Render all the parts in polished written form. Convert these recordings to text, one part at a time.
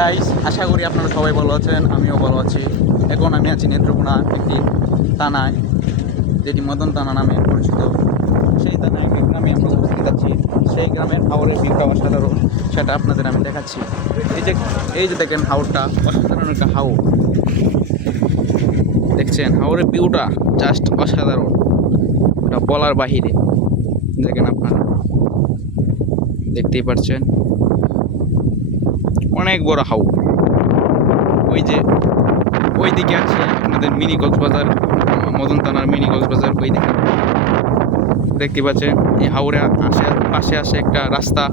Guys, আশা করি আপনারা সবাই ভালো আছেন, আমিও ভালো আছি। এখন আমি আছি নেত্রকোনা একটি থানায়, যেটি মদন থানা নামে পরিচিত। সেই থানায় একটি গ্রামে আমরা উপস্থিত আছি। সেই গ্রামের হাওরের ভিউটা অসাধারণ, সেটা আপনাদের আমি দেখাচ্ছি। এই যে দেখেন হাওরটা, অসাধারণ একটা হাওর। দেখছেন হাওরের ভিউটা জাস্ট অসাধারণ, এটা বলার বাহিরে। দেখেন আপনারা দেখতেই পাচ্ছেন, অনেক বড় হাওর। ওই দিকে আছে আমাদের মিনি কক্সবাজার, মদন থানার মিনি কক্সবাজার। ওই দিকে দেখতে পাচ্ছেন এই হাওরে পাশে আসে একটা রাস্তা।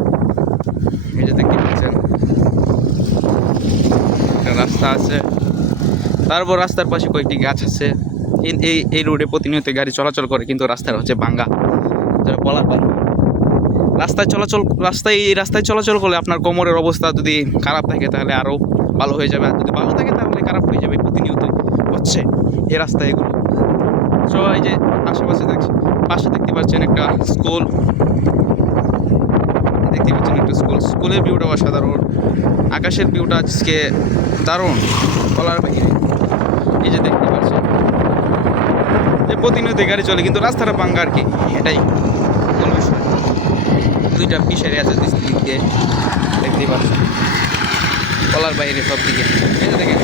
এই যে দেখতে পাচ্ছেন একটা রাস্তা আছে, তারপর রাস্তার পাশে কয়েকটি গাছ আছে। এই রোডে প্রতিনিয়ত গাড়ি চলাচল করে, কিন্তু রাস্তাটা হচ্ছে ভাঙ্গা, যেটা বলার বাইরে। এই রাস্তায় চলাচল করলে আপনার কোমরের অবস্থা যদি খারাপ থাকে তাহলে আরও ভালো হয়ে যাবে, আর যদি ভালো থাকে তাহলে খারাপ হয়ে যাবে। প্রতিনিয়ত হচ্ছে এই রাস্তায় এগুলো। সো এই যে আশেপাশে পাশে দেখতে পাচ্ছেন একটা স্কুল, স্কুলের ভিউটা অসাধারণ। আকাশের ভিউটা আজকে দারুণ, বলার বাইরে। এই যে দেখতে পাচ্ছেন যে প্রতিনিয়ত গাড়ি চলে, কিন্তু রাস্তাটা ভাঙ্গা আর কি, এটাই মূল বিষয়। দুইটা পিসারি আছে দিক দিয়ে, দেখতেই পাচ্ছেন, বলার বাইরে সব দিকে। এই যে দেখেন